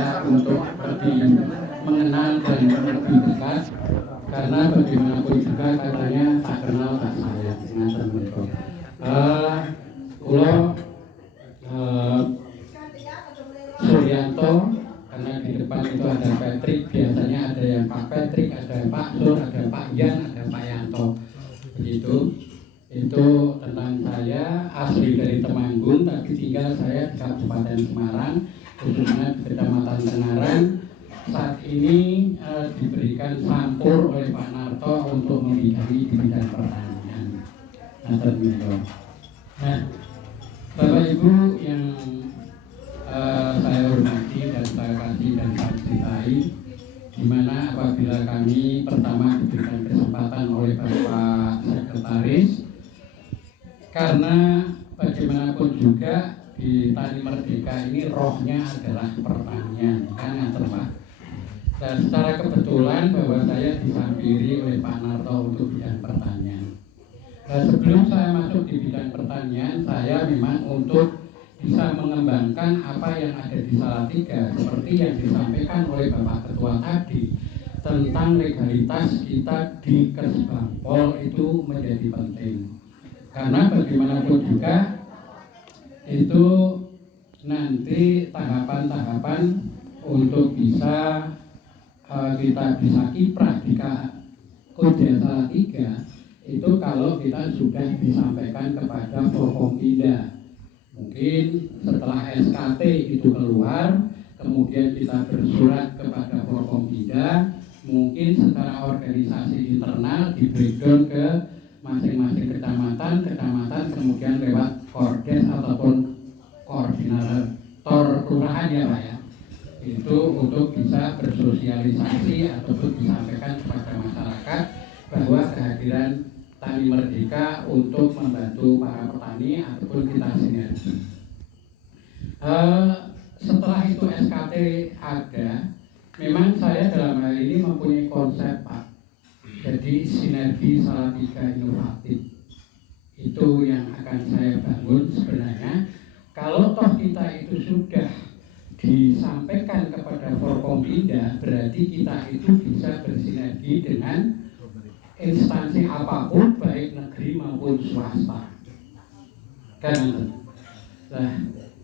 saya untuk lebih mengenal dan lebih dekat, karena bagaimanapun juga katanya tak kenal tak sayang. Ngaten menika. Kula Suryanto, karena di depan itu ada Patrick, biasanya ada yang Pak Patrick, ada Pak Sur, ada Pak Yan, ada Pak Yanto. Begitu. Itu tentang saya, asli dari Temanggung tapi tinggal saya di Kabupaten Semarang, khususnya di Kecamatan Tengaran. Saat ini diberikan sampur oleh Pak Narto untuk membidangi di bidang pertanian. Nah, Bapak Ibu yang saya hormati dan saya kasih dan saya cintai, di mana apabila kami pertama diberikan kesempatan oleh Bapak Sekretaris, karena bagaimanapun juga di Tani Merdeka ini rohnya adalah pertanian, kan Pak. Dan secara kebetulan bahwa saya disampiri oleh Pak Narto untuk bidang pertanian. Dan sebelum saya masuk di bidang pertanian, saya memang untuk bisa mengembangkan apa yang ada di Salatiga, seperti yang disampaikan oleh Bapak Ketua tadi tentang legalitas kita di Kesbangpol itu menjadi penting. Karena bagaimanapun juga itu nanti tahapan-tahapan untuk bisa kita bisa kiprah di Kodja Salatiga itu kalau kita sudah disampaikan kepada Forkompinda. Mungkin setelah SKT itu keluar, kemudian kita bersurat kepada Forkompinda, mungkin secara organisasi internal di breakdown ke masing-masing kecamatan, kemudian lewat Kordes ataupun koordinator kelurahan ya Pak ya. Itu untuk bisa bersosialisasi ataupun disampaikan kepada masyarakat bahwa kehadiran Tani Merdeka untuk membantu para petani ataupun kita sinergi. Setelah itu SKT ada, memang saya dalam hal ini mempunyai konsep Pak. Jadi sinergi Salatiga inovatif itu yang akan saya bangun sebenarnya. Kalau toh kita itu sudah disampaikan kepada Forkompinda, berarti kita itu bisa bersinergi dengan instansi apapun, baik negeri maupun swasta. Kan? Nah,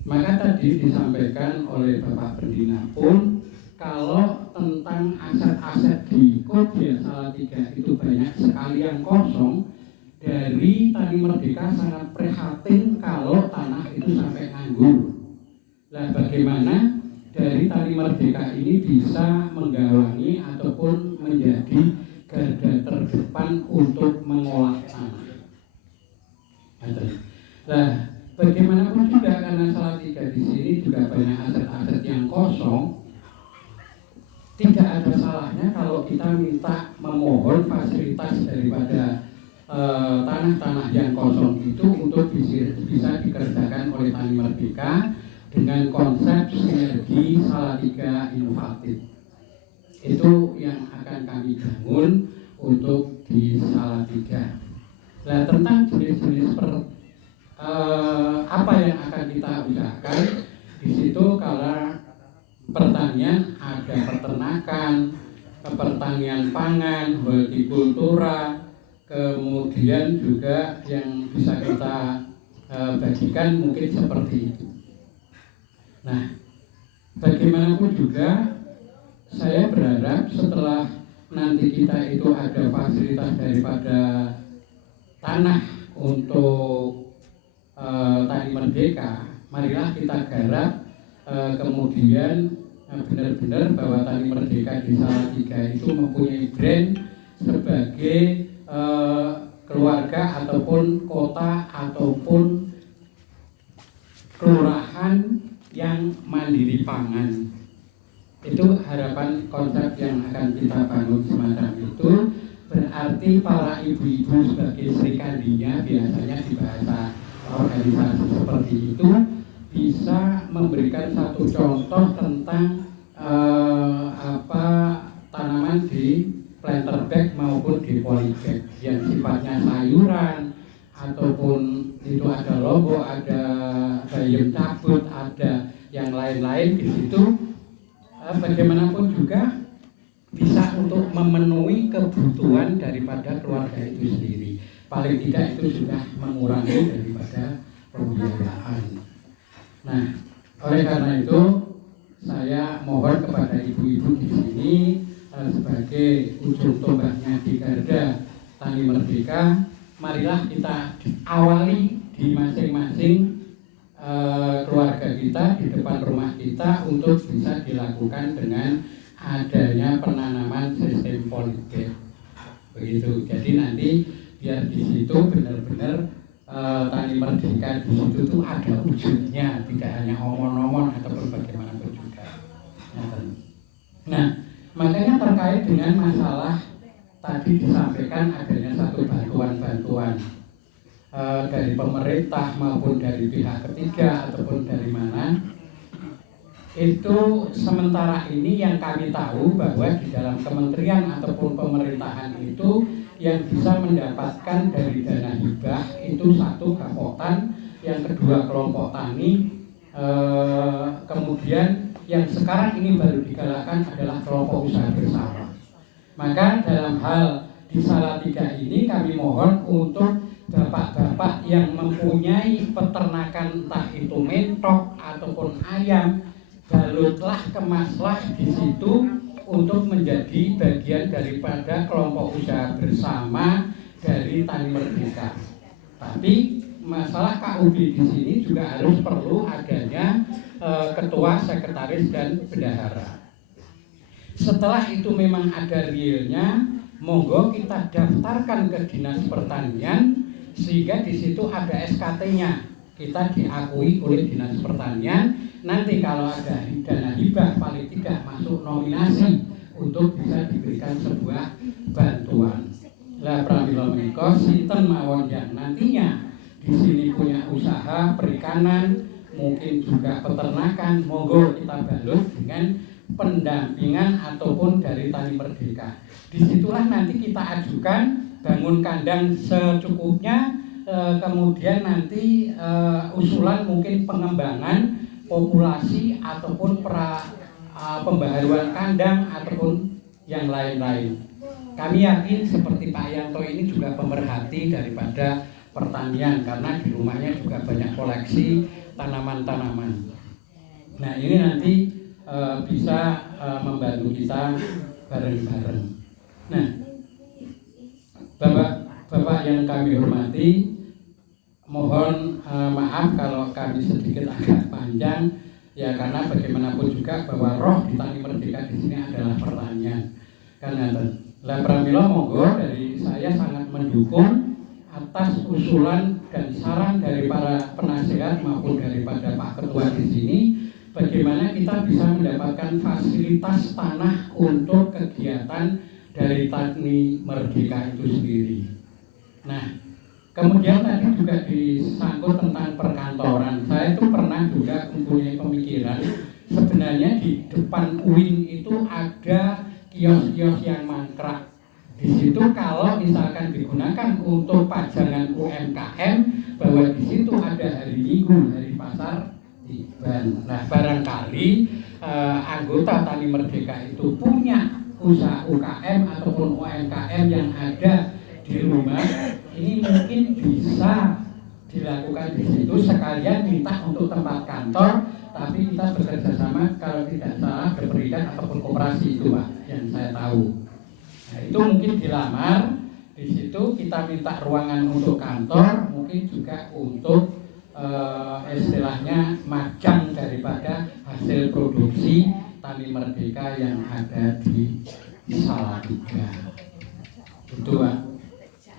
maka tadi disampaikan oleh Bapak Pendina pun, kalau tentang aset-aset di Kodja Salatiga itu banyak sekali yang kosong, dari Tani Merdeka sangat prihatin kalau tanah itu sampai nganggur. Nah, bagaimana dari Tani Merdeka ini bisa menggawangi ataupun menjadi garda terdepan untuk mengolah tanah. Nah, bagaimanapun juga karena Salatiga di sini juga banyak aset-aset yang kosong, tidak ada salahnya kalau kita minta memohon fasilitas daripada tanah-tanah yang kosong itu untuk bisa dikerjakan oleh Tani Merdeka dengan konsep sinergi Salatiga inovatif. Itu yang akan kami bangun untuk di Salatiga. Nah, tentang jenis-jenis apa yang akan kita usahakan di situ, kalau pertanian ada peternakan, pertanian pangan, hortikultura, kemudian juga yang bisa kita bagikan mungkin seperti itu. Nah, bagaimanapun juga saya berharap setelah nanti kita itu ada fasilitas daripada tanah untuk Tani Merdeka, marilah kita garap kemudian benar-benar bahwa Tani Merdeka di Salatiga itu mempunyai brand sebagai keluarga ataupun kota ataupun kelurahan yang mandiri pangan. Itu harapan konsep yang akan kita bangun semacam itu. Berarti para ibu-ibu sebagai serikandinya, biasanya di bahasa organisasi seperti itu, bisa memberikan satu contoh tentang tanaman di planter bag maupun di polybag yang sifatnya sayuran ataupun itu ada lombok, ada bayam cabut, ada yang lain-lain di situ. bagaimanapun juga bisa untuk memenuhi kebutuhan daripada keluarga itu sendiri. Paling tidak itu sudah mengurangi daripada pembiayaan. Nah, oleh karena itu saya mohon kepada ibu-ibu di sini sebagai ujung tombaknya di garda Tani Merdeka, marilah kita awali di masing-masing keluarga kita, di depan rumah kita, untuk bisa dilakukan dengan adanya penanaman sistem politik. Begitu. Jadi nanti biar di situ benar-benar Tani Merdeka di situ tuh ada wujudnya, tidak hanya omong-omong ataupun bagaimanapun juga. Nah, makanya terkait dengan masalah tadi disampaikan adanya satu bantuan-bantuan dari pemerintah maupun dari pihak ketiga ataupun dari mana, itu sementara ini yang kami tahu bahwa di dalam kementerian ataupun pemerintahan itu yang bisa mendapatkan dari dana hibah itu satu Gapotan, yang kedua kelompok tani, kemudian yang sekarang ini baru digalakkan adalah kelompok usaha bersama. Maka dalam hal di Salatiga ini kami mohon untuk bapak-bapak yang mempunyai peternakan, entah itu mentok ataupun ayam, balutlah, kemaslah di situ untuk menjadi bagian daripada kelompok usaha bersama dari Tani Merdeka. Tapi masalah KUB di sini juga harus perlu adanya ketua, sekretaris, dan bendahara. Setelah itu memang ada realnya, monggo kita daftarkan ke Dinas Pertanian sehingga di situ ada SKT-nya, kita diakui oleh Dinas Pertanian. Nanti kalau ada dana hibah paling tidak masuk nominasi untuk bisa diberikan sebuah bantuan. Lah pramila menika sinten mawon yang nantinya di sini punya usaha perikanan, mungkin juga peternakan, monggo kita balut dengan pendampingan ataupun dari Tani Merdeka. Disitulah nanti kita ajukan bangun kandang secukupnya, kemudian nanti usulan mungkin pengembangan populasi ataupun pembaharuan kandang ataupun yang lain-lain. Kami yakin seperti Pak Yanto ini juga pemerhati daripada pertanian, karena di rumahnya juga banyak koleksi tanaman-tanaman. Nah, ini nanti bisa membantu kita bareng-bareng. Nah, Bapak yang kami hormati, mohon maaf kalau kami sedikit agak panjang, ya karena bagaimanapun juga bahwa roh di Tani Merdeka di sini adalah pertanian. Karena lah pramila monggo dari saya sangat mendukung atas usulan dan saran dari para penasehat maupun daripada Pak Ketua di sini, bagaimana kita bisa mendapatkan fasilitas tanah untuk kegiatan dari Tani Merdeka itu sendiri. Nah, kemudian tadi juga disangkut tentang perkantoran. Saya itu pernah juga mempunyai pemikiran, sebenarnya di depan UIN itu ada kios-kios yang mangkrak. Di situ kalau misalkan digunakan untuk pajangan UMKM, bahwa di situ ada hari Minggu, hari pasar Tiban. Nah, barangkali anggota Tani Merdeka itu punya usaha UKM ataupun UMKM yang ada di rumah, ini mungkin bisa dilakukan di situ, sekalian minta untuk tempat kantor, tapi kita bekerja sama kalau tidak salah berperikat ataupun koperasi itu Pak, yang saya tahu. Nah, itu mungkin dilamar di situ, kita minta ruangan untuk kantor, mungkin juga untuk istilahnya majang daripada hasil produksi Tani Merdeka yang ada di Salatiga. Itu Pak.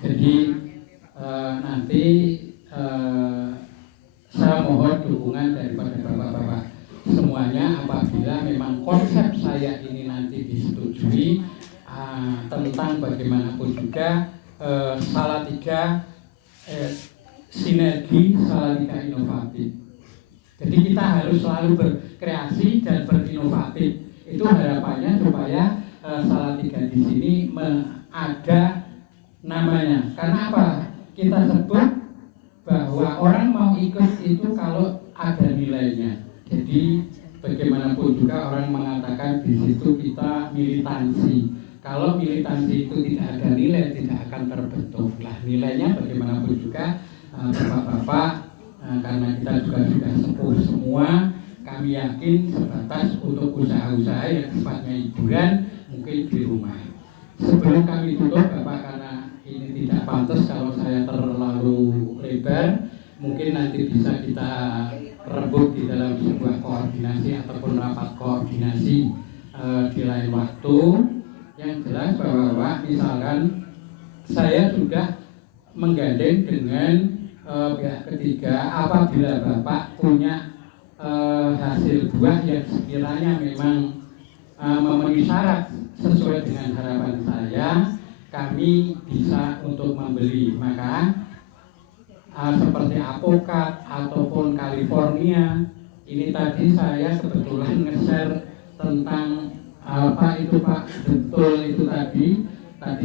Jadi nanti saya mohon dukungan daripada bapak-bapak semuanya apabila memang konsep saya ini nanti disetujui, tentang bagaimanapun juga Salatiga sinergi, Salatiga inovatif. Jadi kita harus selalu berkreasi dan berinovatif. Itu harapannya supaya Salatiga di sini ada namanya. Karena apa? Kita sebut bahwa orang mau ikut itu kalau ada nilainya. Jadi bagaimanapun juga orang mengatakan di itu kita militansi. Kalau militansi itu tidak ada nilai, tidak akan terbentuk. Lah nilainya bagaimanapun juga bapak-bapak, karena kita juga sudah sepuh semua, kami yakin sebatas untuk usaha-usaha yang sifatnya hiburan mungkin di rumah. Sebelum kami tutup Bapak, karena ini tidak pantas kalau saya terlalu lebar, mungkin nanti bisa kita rebut di dalam sebuah koordinasi ataupun rapat koordinasi di lain waktu. Yang jelas bahwa misalkan saya sudah menggandeng dengan pihak ketiga, apabila Bapak punya hasil buah yang sekiranya memang memenuhi syarat sesuai dengan harapan saya, kami bisa untuk membeli. Maka seperti apokat ataupun California, ini tadi saya kebetulan nge-share tentang apa itu Pak, betul itu tadi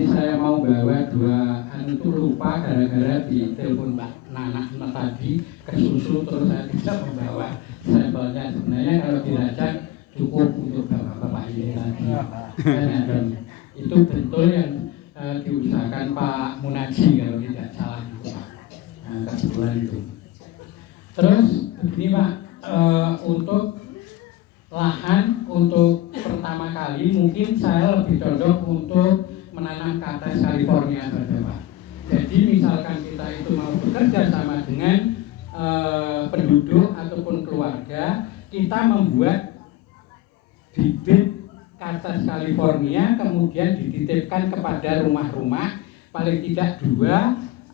saya mau bawa 2 itu lupa gara-gara di telepon Mbak Nana tadi kesusu, terus saya tidak membawa sampelnya. Sebenarnya kalau dirajak cukup untuk bapak-bapak ini tadi. Dan itu betul yang diusahakan Pak Munaji kalau tidak salah itu Pak. Kebetulan itu. Terus begini Pak, untuk lahan untuk pertama kali mungkin saya lebih condong untuk menanam kates California saja Pak. Jadi misalkan kita itu mau bekerja sama dengan penduduk ataupun keluarga, kita membuat bibit kates California kemudian dititipkan kepada rumah-rumah, paling tidak 2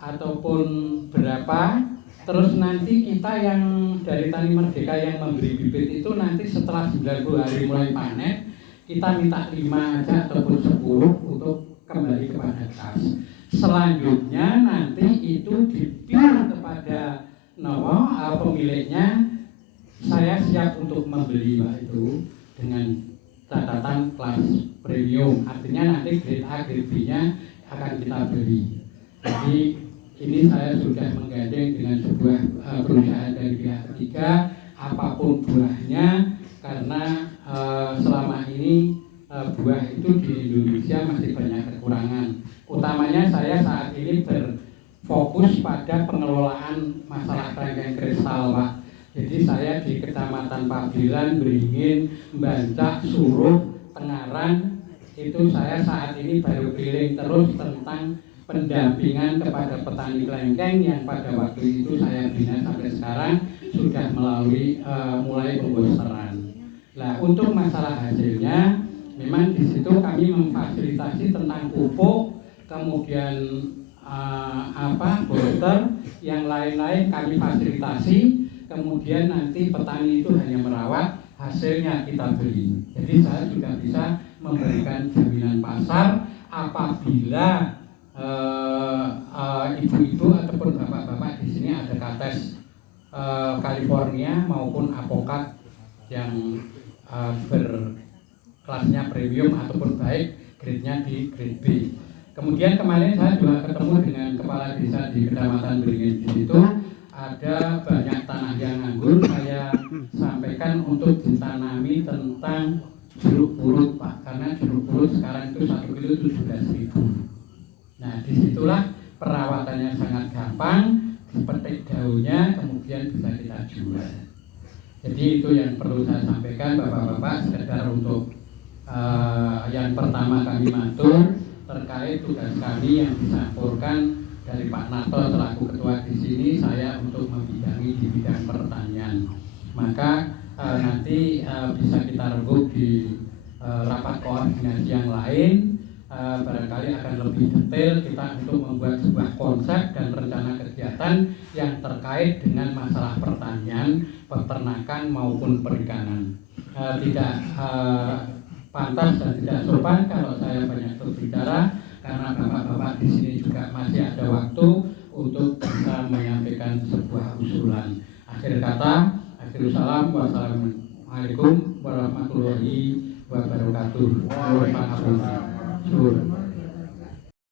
ataupun berapa. Terus nanti kita yang dari Tani Merdeka yang memberi bibit itu nanti setelah 90 hari mulai panen, kita minta 5 aja ataupun 10 untuk kembali kepada kas. Selanjutnya nanti itu dipilih kepada pemiliknya. Saya siap untuk membeli Pak itu dengan catatan kelas premium, artinya nanti grade A, grade B-nya akan kita beli. Jadi ini saya sudah menggandeng dengan sebuah perusahaan dari pihak ketiga, apapun buahnya, karena selama ini buah itu di Indonesia masih banyak kekurangan. Utamanya saya saat ini berfokus pada pengelolaan masalah kerangkeng kristal Pak. Jadi saya di Kecamatan Pabilan, Beringin, Bancak, Suruh, Tengaran, itu saya saat ini baru keliling terus tentang pendampingan kepada petani kelengkeng yang pada waktu itu saya bina sampai sekarang sudah melalui mulai pembosteran. Nah, untuk masalah hasilnya, memang di situ kami memfasilitasi tentang pupuk, kemudian booster, yang lain-lain kami fasilitasi. Kemudian nanti petani itu hanya merawat, hasilnya kita beli. Jadi saya juga bisa memberikan jaminan pasar apabila ibu-ibu ataupun bapak-bapak di sini ada kates California maupun apokat yang berkelasnya premium ataupun baik, grade-nya di grade B. Kemudian kemarin saya juga ketemu dengan kepala desa di Kecamatan Beringin. Di situ ada banyak tanah yang nganggur. Saya sampaikan untuk ditanami tentang jeruk purut Pak, karena jeruk purut sekarang itu 1 kilo 17.000. Nah, disitulah perawatannya sangat gampang, dipetik daunnya, kemudian bisa kita jual. Jadi itu yang perlu saya sampaikan Bapak-bapak, sekedar untuk yang pertama kami matur terkait tugas kami yang disampurkan dari Pak Nato selaku ketua di sini, saya untuk membidangi di bidang pertanian. Maka nanti bisa kita rembuk di rapat koordinasi yang lain. Barangkali akan lebih detail kita untuk membuat sebuah konsep dan rencana kegiatan yang terkait dengan masalah pertanian, peternakan maupun perikanan. Tidak pantas dan tidak sopan kalau saya banyak berbicara, karena bapak-bapak di sini juga masih ada waktu untuk bisa menyampaikan sebuah usulan. Akhir kata, akhirul salam, wassalamualaikum warahmatullahi wabarakatuh. Sur.